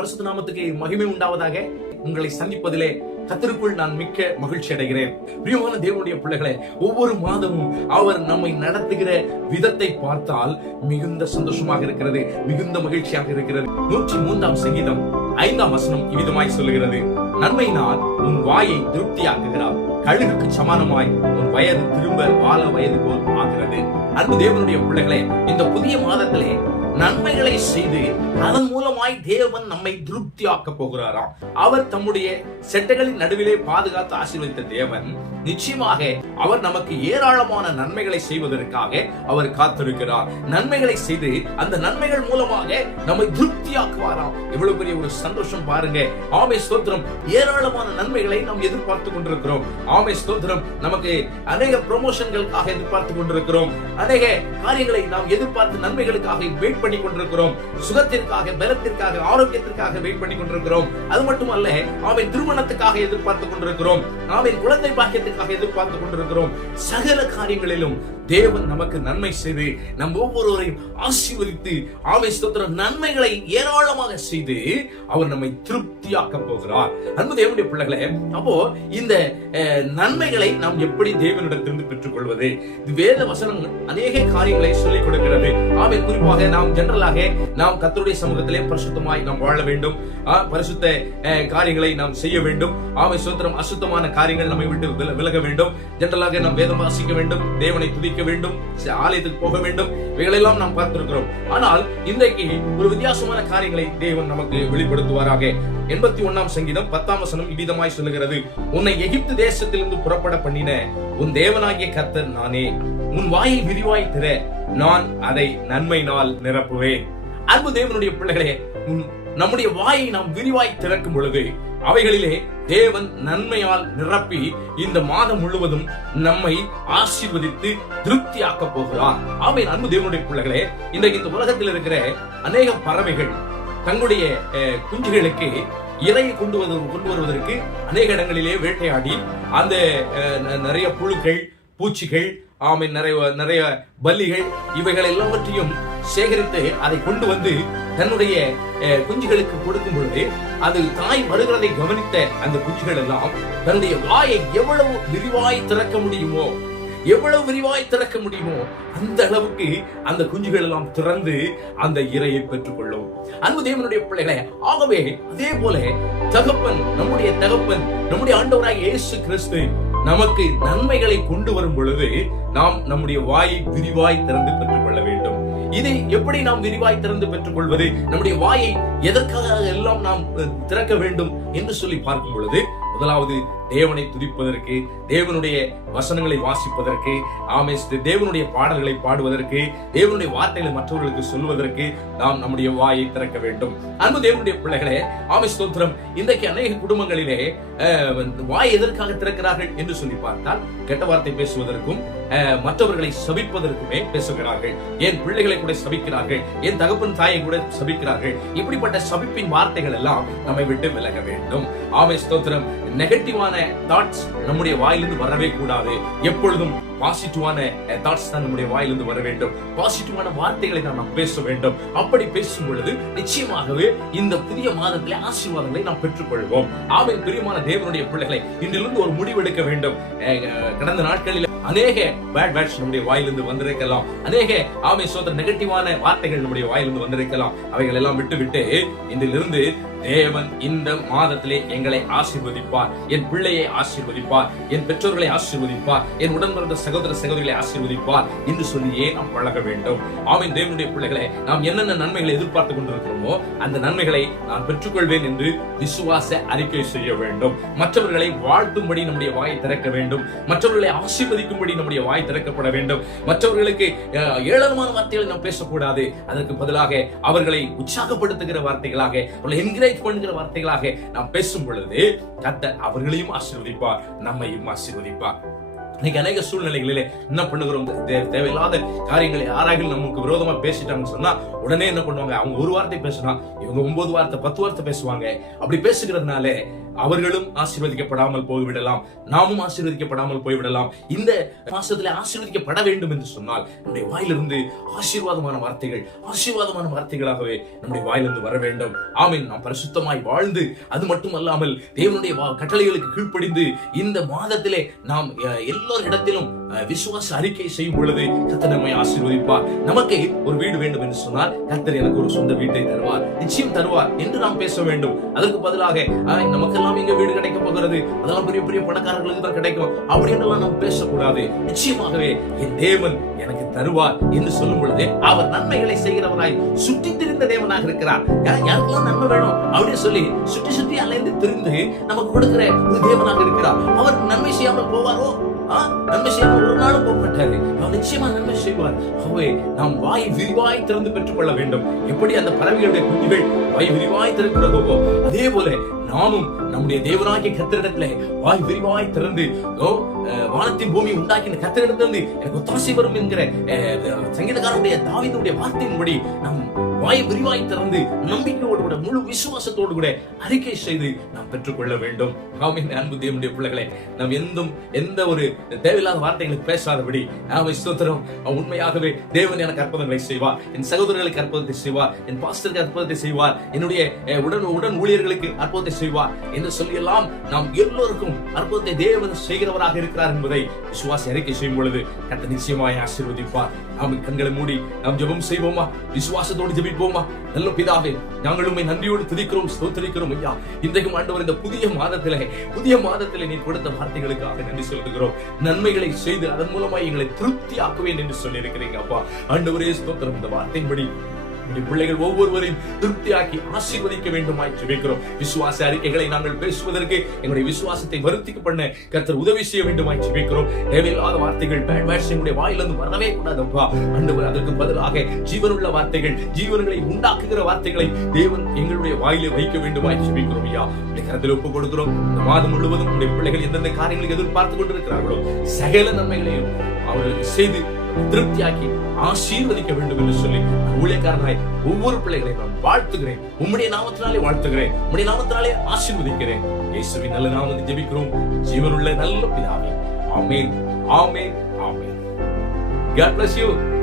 பரிசுத்த நாமத்துக்கு மகிமை உண்டாவதாக உங்களை சந்திப்பதிலே கத்திற்குள் நான் மிக்க மகிழ்ச்சி அடைகிறேன். பிரியமான தேவனுடைய பிள்ளைகளே ஒவ்வொரு மாதமும் அவர் நம்மை நடத்துகிற விதத்தை பார்த்தால் மிகுந்த சந்தோஷமாக இருக்கிறது மிகுந்த மகிழ்ச்சியாக இருக்கிறது. நூற்றி மூன்றாம் சங்கீதம் ஐந்தாம் வசனம் இவ்விதமாய் சொல்லுகிறது. நன்மையினால் உன் வாயை திருப்தியாக்குகிறார். கழுகுக்கு சமானமாய் உன் வயது திரும்ப வாழ வயது போல் ஆகிறது அன்பு தேவனுடைய பிள்ளைகளே இந்த புதிய மாதத்திலே நன்மைகளை செய்து அதன் மூலமாய் தேவன் நம்மை திருப்தியாக்க போகிறாராம். அவர் தம்முடைய செட்டைகளின் நடுவிலே பாதுகாத்து ஆசீர்வதித்த தேவன் நிச்சயமாக அவர் நமக்கு ஏராளமான நன்மைகளை செய்வதற்காக அவர் காத்திருக்கிறார். நன்மைகளை செய்து அந்த நன்மைகள் மூலமாக நம்மை திருப்தியாக்குவாராம். எவ்வளவு பெரிய ஒரு சந்தோஷம் பாருங்க. ஆமை ஸ்தோத்திரம். ஏராளமான நன்மைகளை நாம் எதிர்பார்த்து கொண்டிருக்கிறோம். ஆமை ஸ்தோத்திரம். நமக்கு அநேக ப்ரொமோஷன்களுக்காக எதிர்பார்த்து கொண்டிருக்கிறோம். அநேக காரியங்களை நாம் எதிர்பார்த்து நன்மைகளுக்காக வெயிட் பண்ணி கொண்டிருக்கிறோம் சுகத்திற்காக பலத்திற்காக ஆரோக்கியத்திற்காக வெயிட் பண்ணி கொண்டிருக்கிறோம் அது மட்டுமல்ல அவன் திருமணத்துக்காக எதிர்பார்த்து கொண்டிருக்கிறோம். அவன் குழந்தை பாக்கியத்துக்காக எதிர்பார்த்து கொண்டிருக்கிறோம். சகல காரியங்களிலும் தேவன் நமக்கு நன்மை செய்து நம் ஒவ்வொருவரையும் ஆசீர்வதித்து ஆமை ஸ்தோத்திரம் நன்மைகளை ஏராளமாக செய்து அவர் நம்மை திருப்தியாக்க போகிறார். அன்பு தேவனுடைய பிள்ளைகளே அப்போ இந்த நன்மைகளை நாம் எப்படி தேவனிடத்திலிருந்து பெற்றுக்கொள்வது? வேத வசனங்கள் அநேக காரியங்களை சொல்லிக் கொடுக்கிறது. ஆமை குறிப்பாக நாம் ஜெனரலாக நாம் கத்தருடைய சமூகத்திலே பரிசுத்தமாய் நாம் வாழ வேண்டும். பரிசுத்த காரியங்களை நாம் செய்ய வேண்டும். ஆமை சோத்திரம் அசுத்தமான காரியங்கள் நம்மை விட்டு விலக வேண்டும். ஜெனரலாக நாம் வேதம் வாசிக்க வேண்டும். தேவனை துதிக்க வேண்டும் ஆலயத்துக்கு போக வேண்டும். இவைகளெல்லாம் நாம் பார்த்திருக்கிறோம். ஆனால் இன்றைக்கு ஒரு வித்தியாசமான காரியங்களை தேவன் நமக்கு வெளிப்படுத்துவாராக. எண்பத்தி ஒன்னாம் சங்கீதம் பத்தாம் வசனம் இவ்விதமாய் சொல்லுகிறது. உன்னை எகிப்து தேசத்திலிருந்து புறப்பட பண்ணின உன் தேவனாகிய கர்த்தர் நானே. உன் வாயை விரிவாய் திற. நான் அதை நன்மையினால் நிரப்புவேன். அன்பு தேவனுடைய பிள்ளைகளே உன் நம்முடைய வாயை நாம் விரிவாய் திறக்கும் பொழுது அவைகளிலே தேவன் நன்மையால் நிரப்பி இந்த மாதம் முழுவதும் நம்மை ஆசீர்வதித்து திருப்தியாக்க போகிறார். அவை அன்பு தேவனுடைய பிள்ளைகளே இன்றைக்கு இந்த உலகத்தில் இருக்கிற அநேக பறவைகள் தங்களுடைய அஹ், குஞ்சுகளுக்கு இரையை கொண்டு வந்து கொண்டு வருவதற்கு அநேக இடங்களிலே வேட்டையாடி அந்த அஹ், நிறைய புழுக்கள் பூச்சிகள் ஆமை நிறைய நிறைய பல்லிகள் இவைகள் எல்லாவற்றையும் சேகரித்து அதை கொண்டு வந்து தன்னுடைய அஹ், குஞ்சுகளுக்கு கொடுக்கும் பொழுது அது தாய் வருகிறதை கவனித்த அந்த குஞ்சுகள் எல்லாம் தன்னுடைய வாயை எவ்வளவு விரிவாய் திறக்க முடியுமோ எவ்வளவு விரிவாய் திறக்க முடியுமோ அந்த அளவுக்கு அந்த குஞ்சுகள் எல்லாம் திறந்து அந்த இரையை பெற்றுக்கொள்ளும். அன்பு தேவனுடைய பிள்ளைகளே ஆகவே அதே போல தகப்பன் நம்முடைய தகப்பன் நம்முடைய ஆண்டவராய் இயேசு கிறிஸ்து நமக்கு நன்மைகளை கொண்டு வரும் பொழுது நாம் நம்முடைய வாயை விரிவாய் திறந்து பெற்றுக்கொள்ள வேண்டும். இதை எப்படி நாம் விரிவாய் திறந்து பெற்றுக் கொள்வது நம்முடைய வாயை எதற்காக எல்லாம் நாம் திறக்க வேண்டும் என்று சொல்லி பார்க்கும் பொழுது முதலாவது தேவனை துதிப்பதற்கு தேவனுடைய வசனங்களை வாசிப்பதற்கு ஆமே தேவனுடைய பாடல்களை பாடுவதற்கு தேவனுடைய வார்த்தைகளை மற்றவர்களுக்கு சொல்வதற்கு நாம் நம்முடைய வாயை திறக்க வேண்டும். அன்பு தேவனுடைய பிள்ளைகளே ஆமே ஸ்தோத்திரம். இன்றைக்கு அநேக குடும்பங்களிலே வாய் எதற்காக திறக்கிறார்கள் என்று சொல்லி பார்த்தால் கெட்ட வார்த்தை பேசுவதற்கும் மற்றவர்களை சபிப்பதற்குமே பேசுகிறார்கள். என் பிள்ளைகளை கூட சபிக்கிறார்கள்? என் தகப்பன் தாயை கூட சபிக்கிறார்கள்? இப்படிப்பட்ட சபிப்பின் வார்த்தைகள் எல்லாம் நம்மை விட்டு விலக வேண்டும். ஆமை ஸ்தோத்திரம். நெகட்டிவான தாட்ஸ் நம்முடைய வாயிலிருந்து வரவே கூடாது. எப்பொழுதும் பாசிட்டிவான தாட்ஸ் தான் நம்முடைய வாயிலிருந்து வர வேண்டும். பாசிட்டிவான வார்த்தைகளை தான் நாம் பேச வேண்டும். அப்படி பேசும் பொழுது நிச்சயமாகவே இந்த புதிய மாதத்திலே ஆசீர்வாதங்களை நாம் பெற்றுக்கொள்வோம். ஆமை பிரியமான தேவனுடைய பிள்ளைகளை இன்றிலிருந்து ஒரு முடிவெடுக்க வேண்டும். கடந்த நாட்களில் அநேக பேட் பேட்ஸ் நம்முடைய வாயிலிருந்து வந்திருக்கலாம். அநேக ஆமை சோதர நெகட்டிவான வார்த்தைகள் நம்முடைய வாயிலிருந்து வந்திருக்கலாம். அவைகள் எல்லாம் விட்டுவிட்டு இதிலிருந்து தேவன் இந்த மாதத்திலே எங்களை ஆசீர்வதிப்பார். என் பிள்ளையை ஆசீர்வதிப்பார். என் பெற்றோர்களை ஆசீர்வதிப்பார். என் உடன் பிறந்த சகோதர சகோதரிகளை ஆசீர்வதிப்பார் என்று சொல்லியே நாம் பழக வேண்டும். ஆமீன். தேவனுடைய பிள்ளைகளை நாம் என்னென்ன நன்மைகளை எதிர்பார்த்து கொண்டிருக்கிறோமோ அந்த நன்மைகளை நான் பெற்றுக்கொள்வேன் என்று விசுவாச அறிக்கை செய்ய வேண்டும். மற்றவர்களை வாழ்த்தும்படி நம்முடைய வாயை திறக்க வேண்டும். மற்றவர்களை ஆசீர்வதிக்கும்படி நம்முடைய வாய் திறக்கப்பட வேண்டும். மற்றவர்களுக்கு ஏளனமான வார்த்தைகளை நாம் பேசக்கூடாது. அதற்கு பதிலாக அவர்களை உற்சாகப்படுத்துகிற வார்த்தைகளாக அவர்களை என்கரேஜ் பண்ணுகிற வார்த்தைகளாக நாம் பேசும் பொழுது கர்த்தர் அவர்களையும் ஆசீர்வதிப்பார் நம்மையும் ஆசீர்வதிப்பார். இன்னைக்கு அநேக சூழ்நிலைகளிலே என்ன பண்ணுகிறோம்? தேவையில்லாத காரியங்களை யாராக நமக்கு விரோதமா பேசிட்டாங்கன்னு சொன்னா உடனே என்ன பண்ணுவாங்க? அவங்க ஒரு வார்த்தை பேசினா இவங்க ஒன்பது வார்த்தை பத்து வார்த்தை பேசுவாங்க. அப்படி பேசுகிறதுனால அவர்களும் ஆசீர்வதிக்கப்படாமல் போய்விடலாம். நாமும் ஆசீர்வதிக்கப்படாமல் போய்விடலாம். இந்த மாசத்துல ஆசீர்வதிக்கப்பட வேண்டும் என்று சொன்னால் நம்முடைய வாயிலிருந்து ஆசீர்வாதமான வார்த்தைகள் ஆசீர்வாதமான வார்த்தைகளாகவே நம்முடைய வாயிலிருந்து வர வேண்டும். ஆமீன். நாம் பரிசுத்தமாய் வாழ்ந்து அது மட்டுமல்லாமல் தேவனுடைய கட்டளைகளுக்கு கீழ்ப்படிந்து இந்த மாதத்திலே நாம் எல்லோரு எல்லோர் இடத்திலும் விசுவாச அறிக்கை செய்யும் பொழுது கத்தர் நம்மை ஆசீர்வதிப்பார். நமக்கு ஒரு வீடு வேண்டும் என்று சொன்னால் கத்தர் எனக்கு ஒரு சொந்த வீட்டை தருவார். நிச்சயம் தருவார் என்று நாம் பேச வேண்டும். அதற்கு பதிலாக நமக்கு நமக்கெல்லாம் இங்க வீடு கிடைக்க போகிறது? அதெல்லாம் பெரிய பெரிய பணக்காரர்களுக்கு தான் கிடைக்கும். அப்படி நம்ம பேசக்கூடாது. நிச்சயமாகவே என் தேவன் எனக்கு தருவார் என்று சொல்லும் பொழுது அவர் நன்மைகளை செய்கிறவராய் சுற்றி திரிந்த தேவனாக இருக்கிறார். யாருக்கெல்லாம் நன்மை வேணும்? அப்படின்னு சொல்லி சுற்றி சுற்றி அலைந்து திரிந்து நமக்கு கொடுக்கிற ஒரு தேவனாக இருக்கிறார். அவர் நன்மை செய்யாமல் போவாரோ? நன்மை செய்யாமல் ஒரு நாளும் போக மாட்டாரு. அவர் நிச்சயமா நன்மை செய்வார். ஆகவே நாம் வாய் விரிவாய் திறந்து பெற்றுக் கொள்ள வேண்டும். எப்படி அந்த பறவைகளுடைய குஞ்சுகள் வாய் விரிவாய் திறக்கிறதோ அதே போல நாமும் நம்முடைய தேவனாகிய கத்திரிடத்துல வாய் விரிவாய் திறந்து வானத்தின் பூமி உண்டாக்கின கத்திரிடத்திலிருந்து எனக்கு ஒத்தாசை வரும் என்கிற சங்கீதக்காரனுடைய தாவிதனுடைய வார்த்தையின்படி நம் வாய் விரிவாய் திறந்து நம்பிக்கையோடு கூட முழு விசுவாசத்தோடு கூட அறிக்கை செய்து நாம் பெற்றுக்கொள்ள வேண்டும். ஆமென். அன்பு தேவனுடைய பிள்ளைகளே நாம் எந்தும் எந்த ஒரு தேவையில்லாத வார்த்தைகளை பேசாதபடி நாம் ஸ்தோத்திரம். உண்மையாகவே தேவன் எனக்கு அற்புதங்களை செய்வார். என் சகோதரர்களுக்கு அற்புதத்தை செய்வார். என் பாஸ்டருக்கு அற்புதத்தை செய்வார். என்னுடைய உடன் உடன் ஊழியர்களுக்கு அற்புதத்தை செய்வார். என்று சொல்லி எல்லாம் நாம் எல்லோருக்கும் அற்புதத்தை தேவன் செய்கிறவராக இருக்கிறார் என்பதை விசுவாச அறிக்கை செய்யும் பொழுது கர்த்தர் நிச்சயமாய் ஆசீர்வதிப்பார். நாம் கண்களை மூடி நாம் ஜெபம் செய்வோமா? விசுவாசத்தோடு ஜெபிப்போமா? நல்ல பிதாவே நாங்கள் நன்றியோடு துதிக்கிறோம் ஸ்தோத்தரிக்கிறோம் ஐயா. இன்றைக்கும் ஆண்டவர் இந்த புதிய மாதத்திலே புதிய மாதத்திலே நீ கொடுத்த வார்த்தைகளுக்காக நன்றி சொல்லுகிறோம் நன்மைகளை செய்து அதன் மூலமா எங்களை திருப்தி ஆக்குவேன் என்று சொல்லியிருக்கிறீங்க அப்பா. ஆண்டவரே ஸ்தோத்திரம். இந்த வார்த்தையின்படி உம்முடைய பிள்ளைகள் ஒவ்வொருவரையும் திருப்தியாக்கி ஆசீர்வதிக்க வேண்டுமாய் ஜெபிக்கிறோம். விசுவாச அறிக்கைகளை நாங்கள் பேசுவதற்கு எங்களுடைய விசுவாசத்தை வருத்திக்க பண்ண கர்த்தர் உதவி செய்ய வேண்டுமாய் ஜெபிக்கிறோம். தேவையில்லாத வார்த்தைகள் பேட் வேர்ட்ஸ் எங்களுடைய வாயிலிருந்து வரவே கூடாதப்பா. அன்று அதற்கு பதிலாக ஜீவனுள்ள வார்த்தைகள் ஜீவன்களை உண்டாக்குகிற வார்த்தைகளை தேவன் எங்களுடைய வாயிலே வைக்க வேண்டுமாய் ஜெபிக்கிறோம் ஐயா. கருத்தில் ஒப்பு கொடுக்கிறோம். இந்த மாதம் முழுவதும் உங்களுடைய பிள்ளைகள் எந்தெந்த காரியங்களை எதிர்பார்த்து கொண்டிருக்கிறார்களோ சகல நன்மைகளையும் அவர்களுக்கு செய்து திருப்தியாக்கி ஆசீர்வதிக்க வேண்டும் என்று சொல்லி ஊழியக்காரனாய் ஒவ்வொரு பிள்ளைகளையும் நான் வாழ்த்துகிறேன். உம்முடைய நாமத்தினாலே வாழ்த்துகிறேன். உம்முடைய நாமத்தினாலே ஆசீர்வதிக்கிறேன். இயேசுவின் நல்ல நாமத்தை ஜெபிக்கிறோம். ஜீவனுள்ள நல்ல பிதாவே. ஆமேன். ஆமேன். ஆமேன். God bless you.